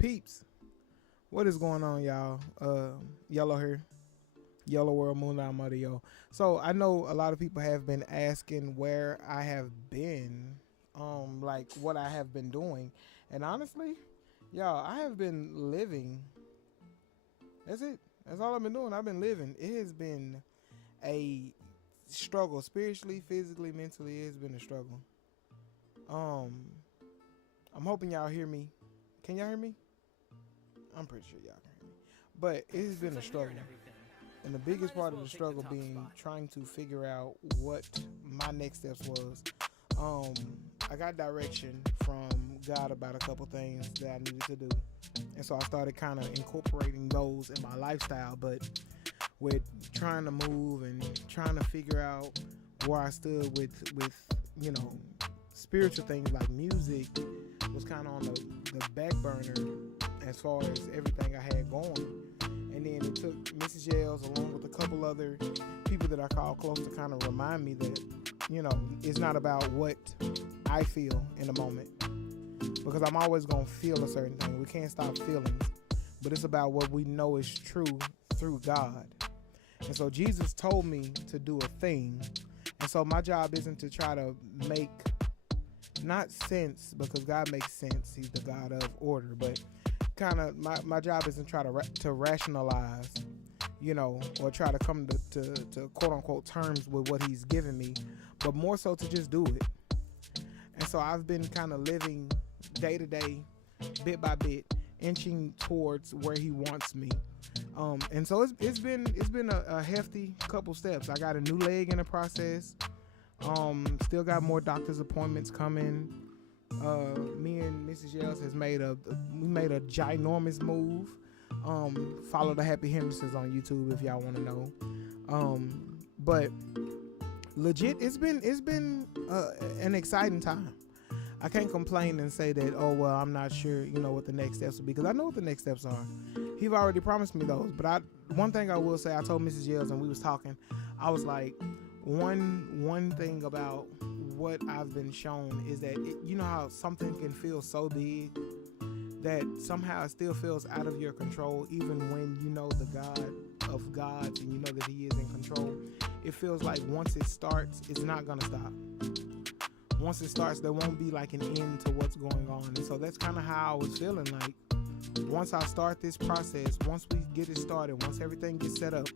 Peeps, what is going on, y'all? Yellow here, YellowWorld Moonlight Audio. So I know a lot of people have been asking where I have been, like what I have been doing, and honestly, y'all, I have been living. That's it. That's all I've been doing. I've been living. It has been a struggle, spiritually, physically, mentally. It has been a struggle. I'm hoping y'all hear me. Can y'all hear me? I'm pretty sure y'all can hear me. But it has been a struggle. And the biggest part of the struggle being trying to figure out what my next steps was. I got direction from God about a couple things that I needed to do. And so I started kind of incorporating those in my lifestyle. But with trying to move and trying to figure out where I stood with you know, spiritual things like music was kind of on the back burner as far as everything I had going. And then it took Mrs. Yells along with a couple other people that I call close to kind of remind me that, you know, it's not about what I feel in the moment, because I'm always going to feel a certain thing. We can't stop feelings, but it's about what we know is true through God. And so Jesus told me to do a thing. And so my job isn't to try to make not sense, because God makes sense. He's the God of order. But kind of my job isn't try to rationalize, you know, or try to come to quote unquote terms with what he's given me, but more so to just do it. And so I've been kind of living day to day, bit by bit, inching towards where he wants me. And so it's been a hefty couple steps. I got a new leg in the process. Still got more doctor's appointments coming. Me and Mrs. Yells has made a ginormous move. Follow the Happy Hendersons on YouTube if y'all want to know. But legit, it's been an exciting time. I can't complain and say that, oh well, I'm not sure, you know, what the next steps will be, because I know what the next steps are. He's already promised me those. But one thing I will say, I told Mrs. Yells and we was talking, I was like, one thing about what I've been shown is that you know how something can feel so big that somehow it still feels out of your control, even when you know the God of gods and you know that he is in control. It feels like once it starts, it's not gonna stop. Once it starts, there won't be like an end to what's going on. And so that's kind of how I was feeling. Like, once I start this process, once we get it started, once everything gets set up,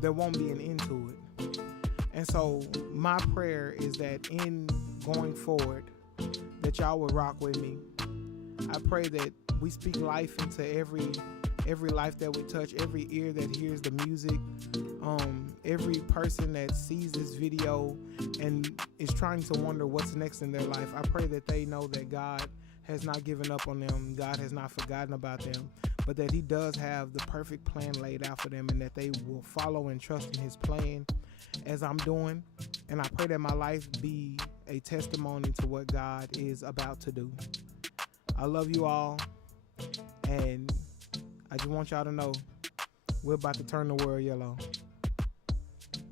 there won't be an end to it. And so my prayer is that in going forward, that y'all will rock with me. I pray that we speak life into every life that we touch, every ear that hears the music, every person that sees this video and is trying to wonder what's next in their life. I pray that they know that God has not given up on them. God has not forgotten about them, but that he does have the perfect plan laid out for them, and that they will follow and trust in his plan as I'm doing. And I pray that my life be a testimony to what God is about to do. I love you all, and I just want y'all to know we're about to turn the world yellow.